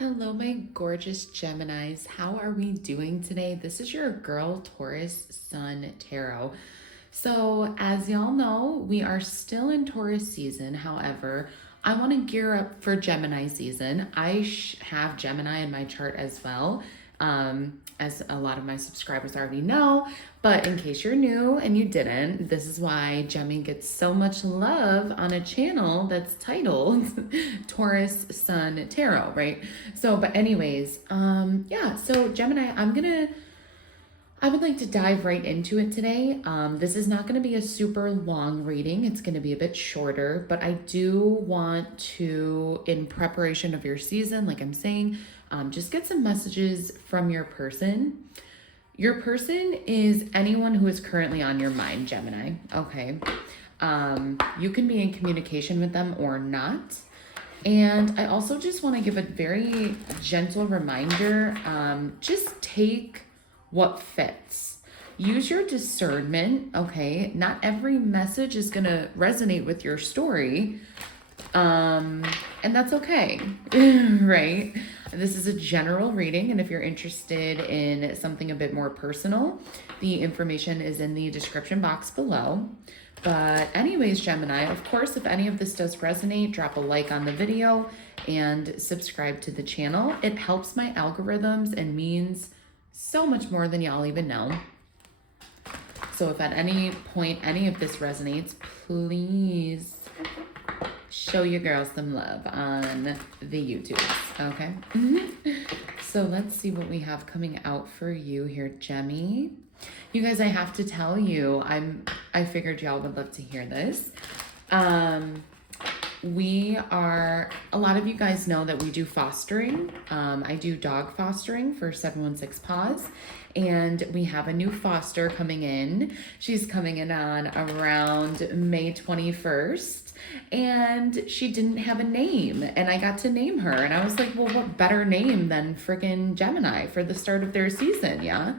Hello, my gorgeous Geminis. How are we doing today? This is your girl Taurus Sun Tarot. So, as y'all know, we are still in Taurus season. However, I want to gear up for Gemini season. I have Gemini in my chart as well, as a lot of my subscribers already know. But in case you're new and you didn't, this is why Gemini gets so much love on a channel that's titled Taurus Sun Tarot, right? So, but anyways, yeah, so Gemini, I would like to dive right into it today. This is not going to be a super long reading. It's going to be a bit shorter, but I do want to, in preparation of your season, like I'm saying, just get some messages from your person. Your person is anyone who is currently on your mind, Gemini. Okay. You can be in communication with them or not. And I also just want to give a very gentle reminder. Just take what fits. Use your discernment, okay? Not every message is going to resonate with your story. And that's okay, right? This is a general reading, and if you're interested in something a bit more personal, the information is in the description box below. But anyways, Gemini, of course, if any of this does resonate, drop a like on the video and subscribe to the channel. It helps my algorithms and means so much more than y'all even know. So if at any point any of this resonates, please show your girl some love on the YouTubes, okay? So let's see what we have coming out for you here, Gemmy. You guys, I have to tell you, I figured y'all would love to hear this. A lot of you guys know that we do fostering. I do dog fostering for 716 Paws, and we have a new foster coming in. She's coming in on around May 21st, and she didn't have a name, and I got to name her, and I was like, well, what better name than freaking Gemini for the start of their season, yeah?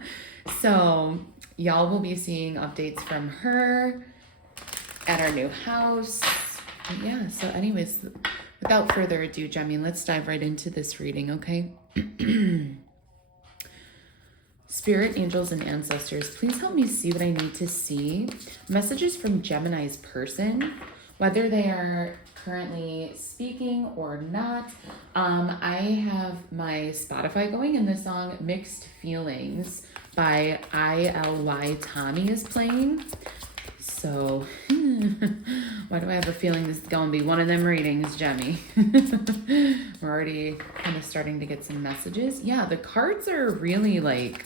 So y'all will be seeing updates from her at our new house. Yeah, so anyways, without further ado, Gemmy, let's dive right into this reading, okay? Spirit, angels, and ancestors, please help me see what I need to see. Messages from Gemini's person, whether they are currently speaking or not. I have my Spotify going, and the song Mixed Feelings by ILY Tommy is playing. So, why do I have a feeling this is going to be one of them readings, Gemmy? We're already kind of starting to get some messages. Yeah, the cards are really like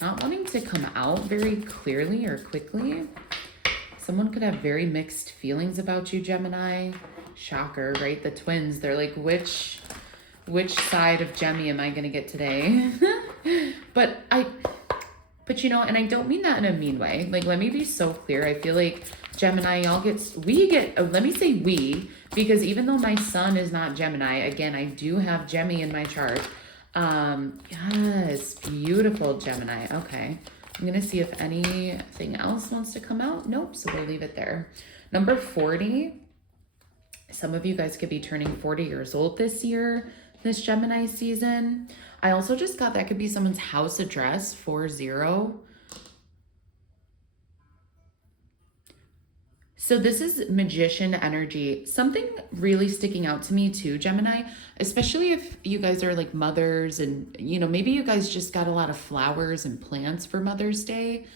not wanting to come out very clearly or quickly. Someone could have very mixed feelings about you, Gemini. Shocker, right? The twins, they're like, which side of Gemmy am I going to get today? But you know, and I don't mean that in a mean way. Like, let me be so clear. I feel like Gemini, let me say we, because even though my sun is not Gemini, again, I do have Gemmy in my chart. Yes, beautiful Gemini. Okay. I'm going to see if anything else wants to come out. Nope. So we'll leave it there. Number 40. Some of you guys could be turning 40 years old this year, this Gemini season. I also just got that could be someone's house address, 40. So this is magician energy. Something really sticking out to me too, Gemini, especially if you guys are like mothers and, you know, maybe you guys just got a lot of flowers and plants for Mother's Day.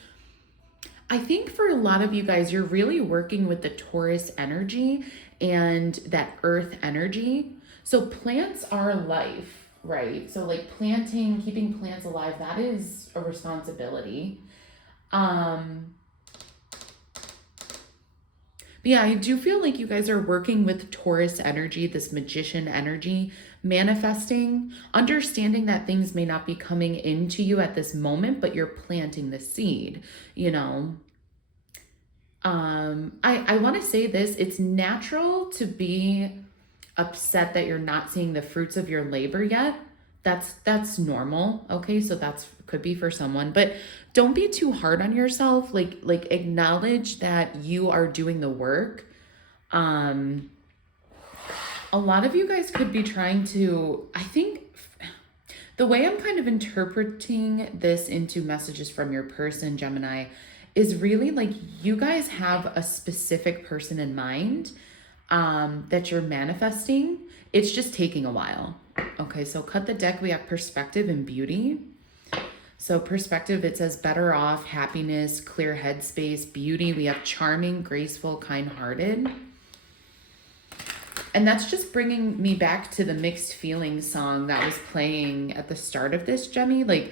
I think for a lot of you guys, you're really working with the Taurus energy and that earth energy. So plants are life, right? So like planting, keeping plants alive, that is a responsibility. But yeah, I do feel like you guys are working with Taurus energy, this magician energy, manifesting, understanding that things may not be coming into you at this moment, but you're planting the seed, you know. I want to say this, it's natural to be upset that you're not seeing the fruits of your labor yet. That's normal. Okay. So could be for someone, but don't be too hard on yourself. Like acknowledge that you are doing the work. A lot of you guys could be trying to, I think The way I'm kind of interpreting this into messages from your person, Gemini, is really like you guys have a specific person in mind that you're manifesting. It's just taking a while. Okay, so cut the deck. We have perspective and beauty. So perspective, it says better off, happiness, clear headspace. Beauty, we have charming, graceful, kind-hearted. And that's just bringing me back to the Mixed Feelings song that was playing at the start of this, Gemmy. Like,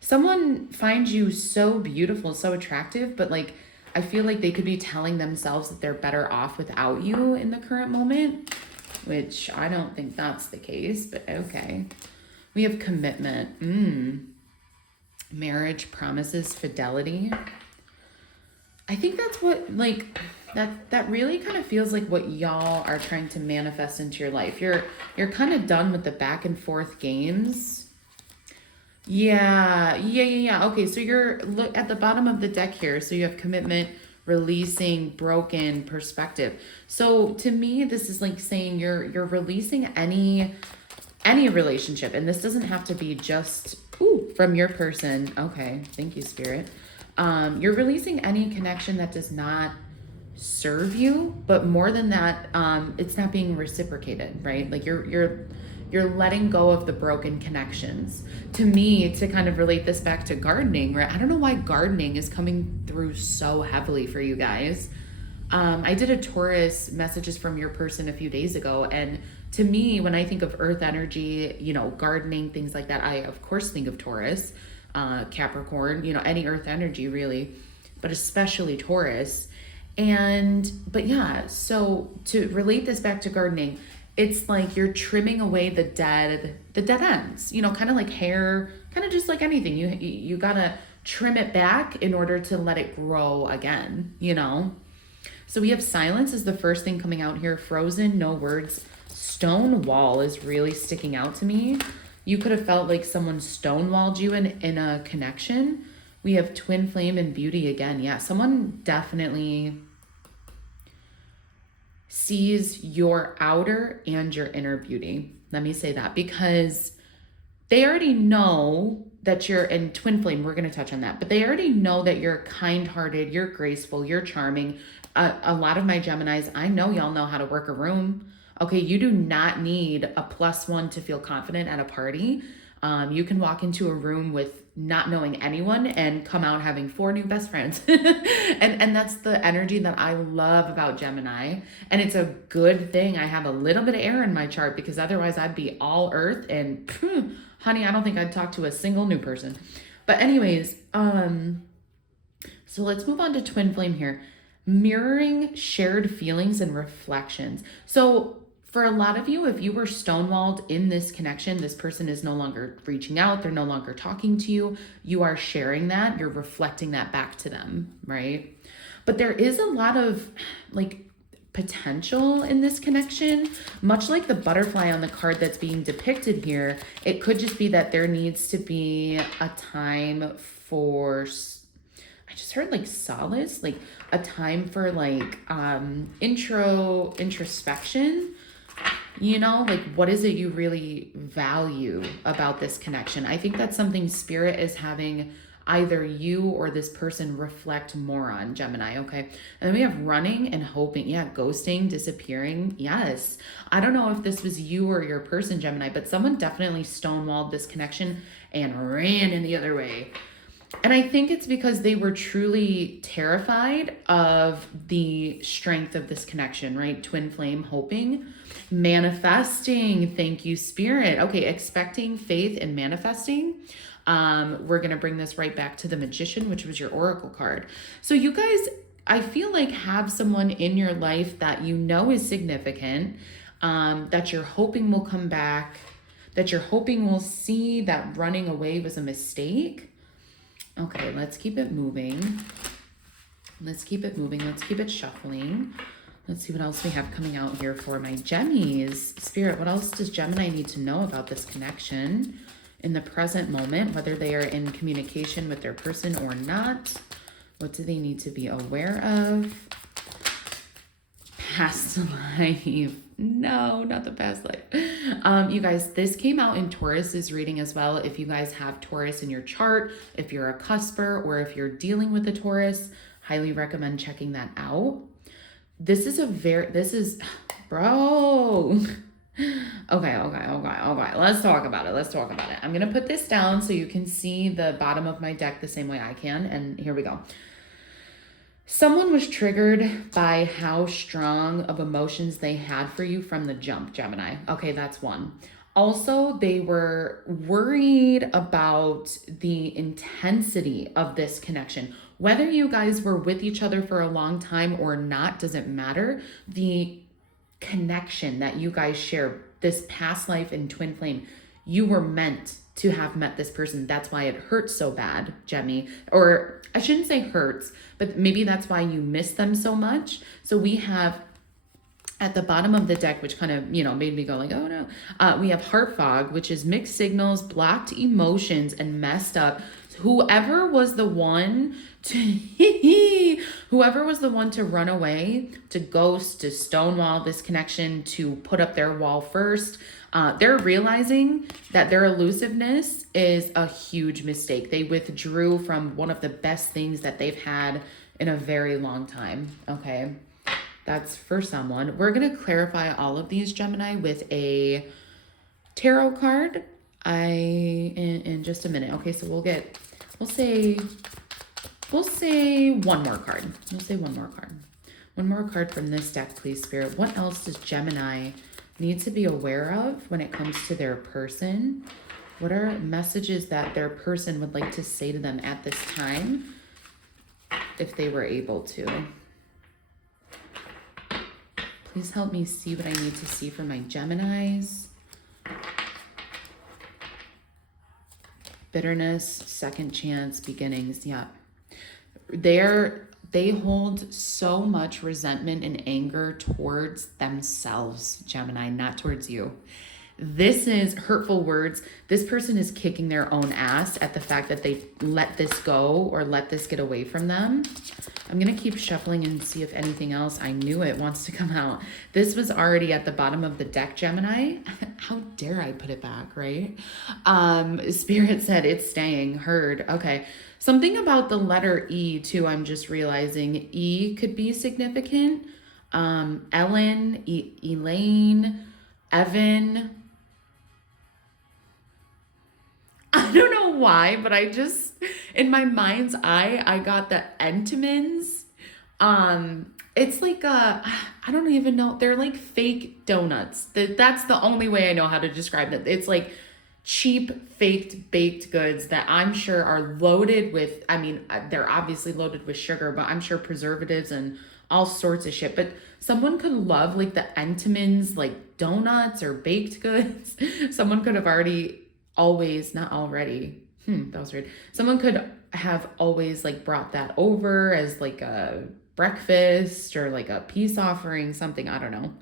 someone finds you so beautiful, so attractive, but like, I feel like they could be telling themselves that they're better off without you in the current moment, which I don't think that's the case, but okay. We have commitment. Marriage, promises, fidelity. I think that's what, like, that really kind of feels like what y'all are trying to manifest into your life. You're kind of done with the back and forth games. Yeah. Okay, so look at the bottom of the deck here. So you have commitment, releasing, broken, perspective. So to me, this is like saying you're releasing any relationship, and this doesn't have to be just from your person. Okay, thank you, Spirit. You're releasing any connection that does not serve you, but more than that, it's not being reciprocated, right? Like you're letting go of the broken connections. To me, to kind of relate this back to gardening, right? I don't know why gardening is coming through so heavily for you guys. I did a Taurus messages from your person a few days ago, and to me, when I think of earth energy, gardening, things like that, I of course think of Taurus, Capricorn, any earth energy really, but especially Taurus. But yeah, so to relate this back to gardening, it's like you're trimming away the dead ends, kind of like hair, kind of just like anything. You gotta trim it back in order to let it grow again, So we have silence is the first thing coming out here. Frozen, no words. Stone wall is really sticking out to me. You could have felt like someone stonewalled you in a connection. We have twin flame and beauty again. Yeah, someone definitely sees your outer and your inner beauty. Let me say that, because they already know that you're in twin flame. We're going to touch on that, but they already know that you're kind-hearted, you're graceful, you're charming. A lot of my Geminis, I know y'all know how to work a room. Okay, you do not need a +1 to feel confident at a party. You can walk into a room with not knowing anyone and come out having 4 new best friends. and that's the energy that I love about Gemini. And it's a good thing I have a little bit of air in my chart, because otherwise I'd be all earth and honey, I don't think I'd talk to a single new person. But anyways, so let's move on to twin flame here. Mirroring shared feelings and reflections. So for a lot of you, if you were stonewalled in this connection, this person is no longer reaching out, they're no longer talking to you, you are sharing that, you're reflecting that back to them, right? But there is a lot of like potential in this connection, much like the butterfly on the card that's being depicted here. It could just be that there needs to be a time for, I just heard like solace, like a time for like introspection. Like what is it you really value about this connection? I think that's something Spirit is having either you or this person reflect more on, Gemini, okay? And then we have running and hoping. Yeah, ghosting, disappearing. Yes. I don't know if this was you or your person, Gemini, but someone definitely stonewalled this connection and ran in the other way. And I think it's because they were truly terrified of the strength of this connection, right? Twin flame, hoping, manifesting. Thank you, Spirit. Okay, expecting, faith, and manifesting. We're going to bring this right back to the Magician, which was your Oracle card. So you guys, I feel like have someone in your life that you know is significant, that you're hoping will come back, that you're hoping will see that running away was a mistake. Okay, let's keep it moving. Let's keep it moving. Let's keep it shuffling. Let's see what else we have coming out here for my Gemmies. Spirit, what else does Gemini need to know about this connection in the present moment, whether they are in communication with their person or not? What do they need to be aware of? past life. No, not the past life. You guys, this came out in Taurus's reading as well. If you guys have Taurus in your chart, if you're a cusper, or if you're dealing with a Taurus, highly recommend checking that out. This is, bro. Okay. Let's talk about it. I'm going to put this down so you can see the bottom of my deck the same way I can. And here we go. Someone was triggered by how strong of emotions they had for you from the jump, Gemini. Okay, that's one. Also, they were worried about the intensity of this connection. Whether you guys were with each other for a long time or not, doesn't matter. The connection that you guys share, this past life and twin flame, you were meant to have met this person. That's why it hurts so bad, Gemmy. Or I shouldn't say hurts, but maybe that's why you miss them so much. So we have at the bottom of the deck, which kind of, made me go like, oh no. We have heart fog, which is mixed signals, blocked emotions, and messed up. Whoever was the one to run away, to ghost, to stonewall this connection, to put up their wall first, they're realizing that their elusiveness is a huge mistake. They withdrew from one of the best things that they've had in a very long time. Okay, that's for someone. We're going to clarify all of these, Gemini, with a tarot card in just a minute. Okay, so we'll say one more card. One more card from this deck, please, Spirit. What else does Gemini need to be aware of when it comes to their person? What are messages that their person would like to say to them at this time if they were able to? Please help me see what I need to see for my Geminis. Bitterness, second chance, beginnings. Yeah. They hold so much resentment and anger towards themselves, Gemini, not towards you. This is hurtful words. This person is kicking their own ass at the fact that they let this go or let this get away from them. I'm going to keep shuffling and see if anything else, I knew it, wants to come out. This was already at the bottom of the deck, Gemini. How dare I put it back, right? Spirit said it's staying. Heard. Okay. Something about the letter E too, I'm just realizing. E could be significant. Ellen, Elaine, Evan. I don't know why, but I just, in my mind's eye, I got the Entenmann's. It's like I don't even know. They're like fake donuts. That's the only way I know how to describe it. It's like cheap faked baked goods that I'm sure are loaded with, they're obviously loaded with sugar, but I'm sure preservatives and all sorts of shit. But someone could love like the Entenmann's like donuts or baked goods. Someone could have that was weird. Someone could have always like brought that over as like a breakfast or like a peace offering, something, I don't know.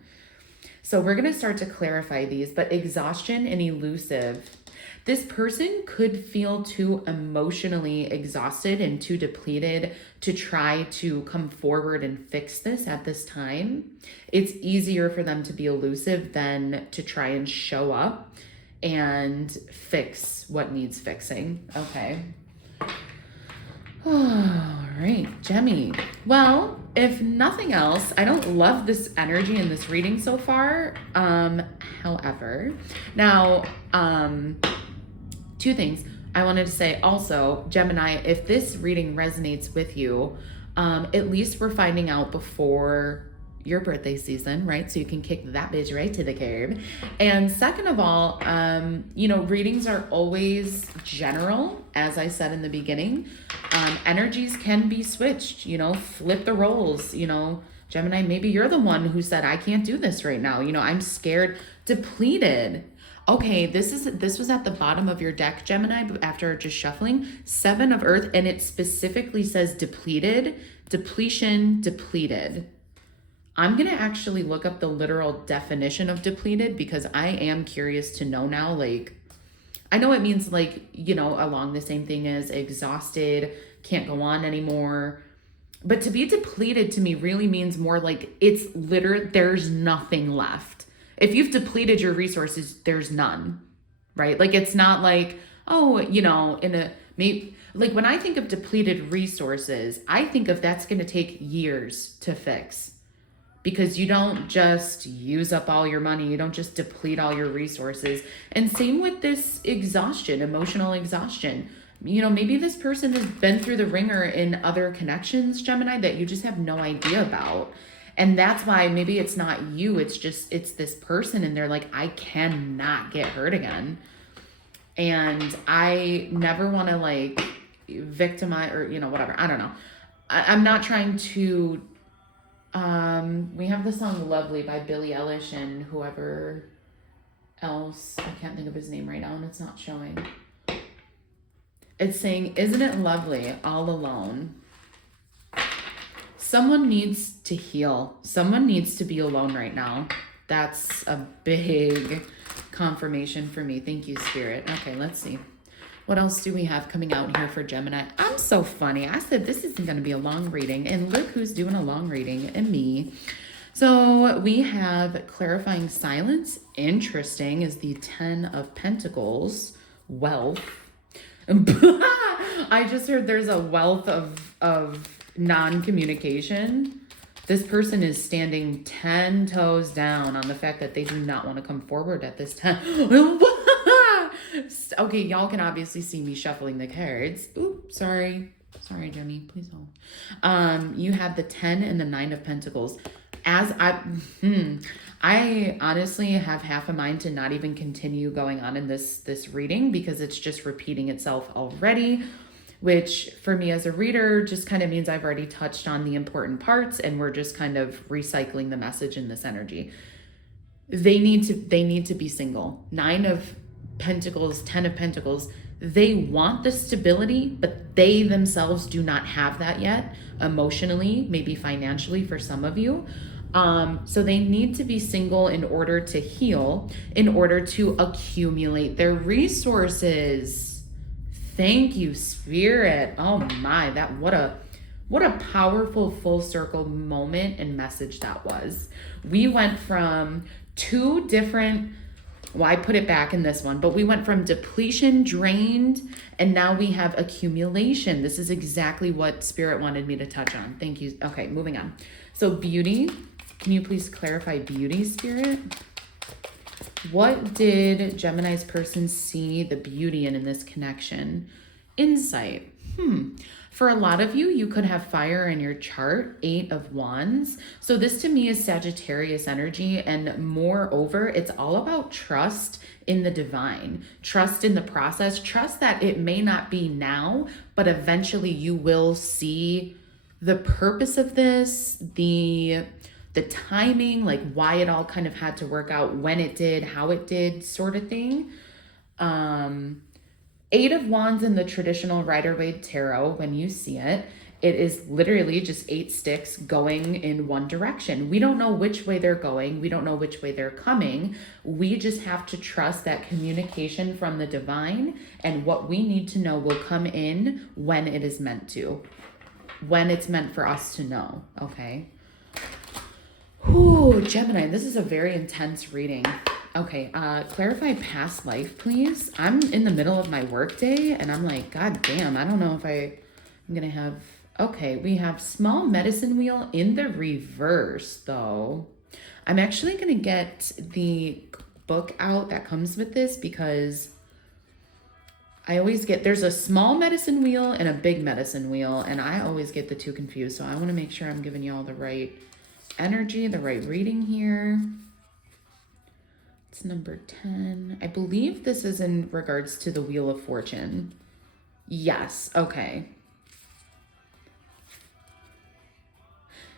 So we're going to start to clarify these, but exhaustion and elusive. This person could feel too emotionally exhausted and too depleted to try to come forward and fix this at this time. It's easier for them to be elusive than to try and show up and fix what needs fixing. Okay. All right, Gemmy. Well, if nothing else, I don't love this energy in this reading so far. However, now, two things I wanted to say. Also, Gemini, if this reading resonates with you, at least we're finding out before your birthday season, right? So you can kick that bitch right to the curb. And second of all, readings are always general, as I said in the beginning. Energies can be switched, flip the roles, Gemini, maybe you're the one who said, I can't do this right now. I'm scared, depleted. Okay, this was at the bottom of your deck, Gemini, but after just shuffling, 7 of Earth, and it specifically says depleted, depletion, depleted. I'm going to actually look up the literal definition of depleted because I am curious to know now. Like, I know it means like, along the same thing as exhausted, can't go on anymore. But to be depleted to me really means more like it's there's nothing left. If you've depleted your resources, there's none, right? Like it's not like, oh, in a maybe like when I think of depleted resources, I think of that's going to take years to fix, because you don't just use up all your money, you don't just deplete all your resources. And same with this exhaustion, emotional exhaustion. Maybe this person has been through the ringer in other connections, Gemini, that you just have no idea about. And that's why maybe it's not you, it's this person, and they're like, I cannot get hurt again. And I never want to like victimize or, whatever. I don't know. I'm not trying to. We have the song Lovely by Billie Eilish and whoever else. I can't think of his name right now, and it's not showing. It's saying, isn't it lovely all alone? Someone needs to heal. Someone needs to be alone right now. That's a big confirmation for me. Thank you, Spirit. Okay, let's see. What else do we have coming out here for Gemini? I'm so funny. I said this isn't going to be a long reading, and look who's doing a long reading, and me. So we have clarifying silence. Interesting is the 10 of Pentacles. Wealth. I just heard there's a wealth of non-communication. This person is standing 10 toes down on the fact that they do not want to come forward at this time. Okay, y'all can obviously see me shuffling the cards. Oops, sorry. Sorry, Jemmy. Please hold. You have the 10 and the 9 of Pentacles. I honestly have half a mind to not even continue going on in this reading, because it's just repeating itself already, which for me as a reader just kind of means I've already touched on the important parts and we're just kind of recycling the message in this energy. They need to be single. 9 of Pentacles, 10 of Pentacles. They want the stability, but they themselves do not have that yet, emotionally, maybe financially for some of you. So they need to be single in order to heal, in order to accumulate their resources. Thank you, Spirit. Oh my, what a powerful full circle moment and message that was. We went from two different, well, I put it back in this one, but we went from depletion, drained, and now we have accumulation. This is exactly what Spirit wanted me to touch on. Thank you. Okay, moving on. So beauty, can you please clarify beauty, Spirit? What did Gemini's person see the beauty in this connection? Insight. For a lot of you, you could have fire in your chart, 8 of Wands. So this to me is Sagittarius energy, and moreover, it's all about trust in the divine, trust in the process, trust that it may not be now, but eventually you will see the purpose of this, the timing, like why it all kind of had to work out when it did, how it did, sort of thing. 8 of Wands in the traditional Rider-Waite Tarot, when you see it, it is literally just 8 sticks going in one direction. We don't know which way they're going. We don't know which way they're coming. We just have to trust that communication from the divine, and what we need to know will come in when it is meant to, when it's meant for us to know, okay? Whew, Gemini, this is a very intense reading. Okay, clarify past life, please. I'm in the middle of my workday and I'm like, God damn, I don't know if I'm gonna have, okay, we have small medicine wheel in the reverse though. I'm actually gonna get the book out that comes with this, because I always get, there's a small medicine wheel and a big medicine wheel, and I always get the two confused. So I wanna make sure I'm giving you all the right energy, the right reading here. It's number 10. I believe this is in regards to the Wheel of Fortune. Yes, okay.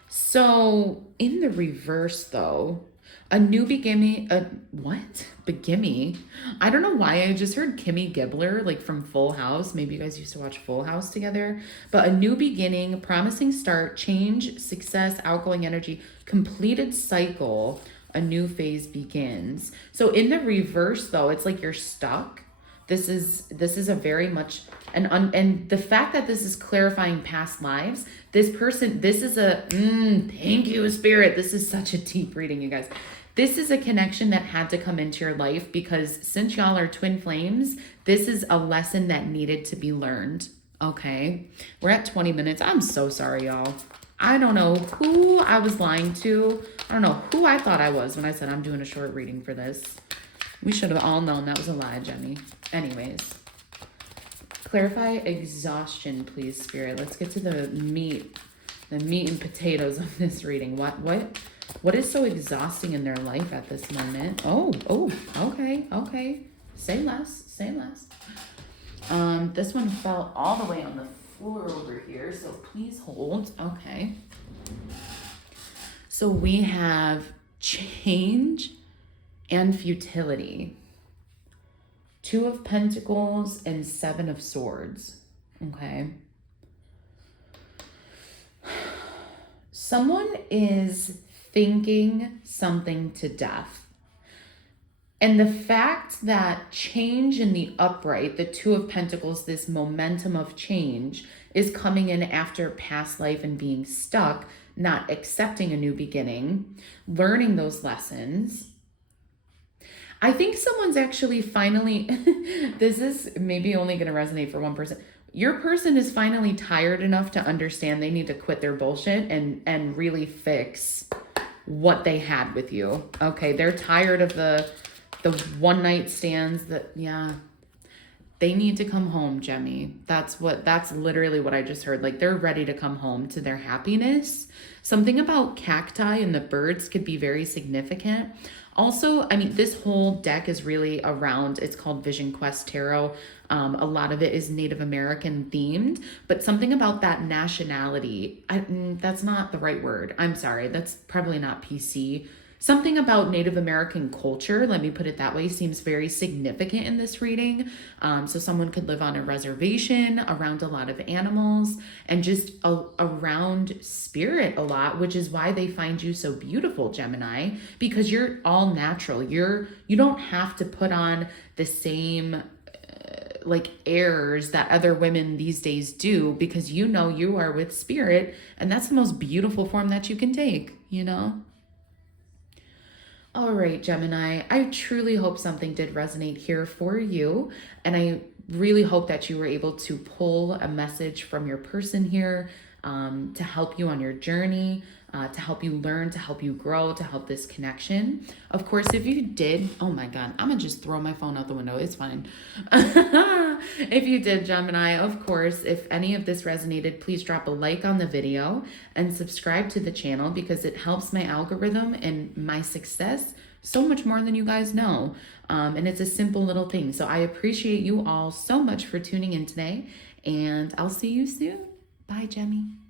So in the reverse though, a new beginning, what? Beginning? I don't know why I just heard Kimmy Gibbler, like from Full House. Maybe you guys used to watch Full House together. But a new beginning, promising start, change, success, outgoing energy, completed cycle, a new phase begins. So in the reverse though, it's like you're stuck, This is a very much and the fact that this is clarifying past lives, this person, this is a thank you, Spirit. This is such a deep reading, you guys. This is a connection that had to come into your life because since y'all are twin flames, this is a lesson that needed to be learned. Okay, we're at 20 minutes. I'm so sorry, y'all. I don't know who I was lying to. I don't know who I thought I was when I said I'm doing a short reading for this. We should have all known that was a lie, Jenny. Anyways, clarify exhaustion, please, Spirit. Let's get to the meat and potatoes of this reading. What is so exhausting in their life at this moment? Oh, okay. Say less. This one fell all the way on the floor over here, so please hold. Okay. So we have change and futility. 2 of Pentacles and 7 of Swords. Okay. Someone is thinking something to death. And the fact that change in the upright, the 2 of Pentacles, this momentum of change, is coming in after past life and being stuck, not accepting a new beginning, learning those lessons. I think someone's actually finally, this is maybe only going to resonate for one person. Your person is finally tired enough to understand they need to quit their bullshit and really fix what they had with you. Okay, they're tired of the one night stands that, yeah, they need to come home, Jemmy. That's literally what I just heard. Like, they're ready to come home to their happiness. Something about cacti and the birds could be very significant. Also, I mean, this whole deck is really around, it's called Vision Quest Tarot. A lot of it is Native American themed, but something about that nationality, that's not the right word. I'm sorry, that's probably not PC. Something about Native American culture, let me put it that way, seems very significant in this reading. So someone could live on a reservation around a lot of animals and just around spirit a lot, which is why they find you so beautiful, Gemini, because you're all natural. You don't have to put on the same like airs that other women these days do, because you know you are with spirit, and that's the most beautiful form that you can take, you know? All right, Gemini, I truly hope something did resonate here for you. And I really hope that you were able to pull a message from your person here to help you on your journey, to help you learn, to help you grow, to help this connection. Of course, if you did, oh my God, I'm gonna just throw my phone out the window. It's fine. If you did, Gemini, of course, if any of this resonated, please drop a like on the video and subscribe to the channel, because it helps my algorithm and my success so much more than you guys know. And it's a simple little thing. So I appreciate you all so much for tuning in today, and I'll see you soon. Bye, Gemmy.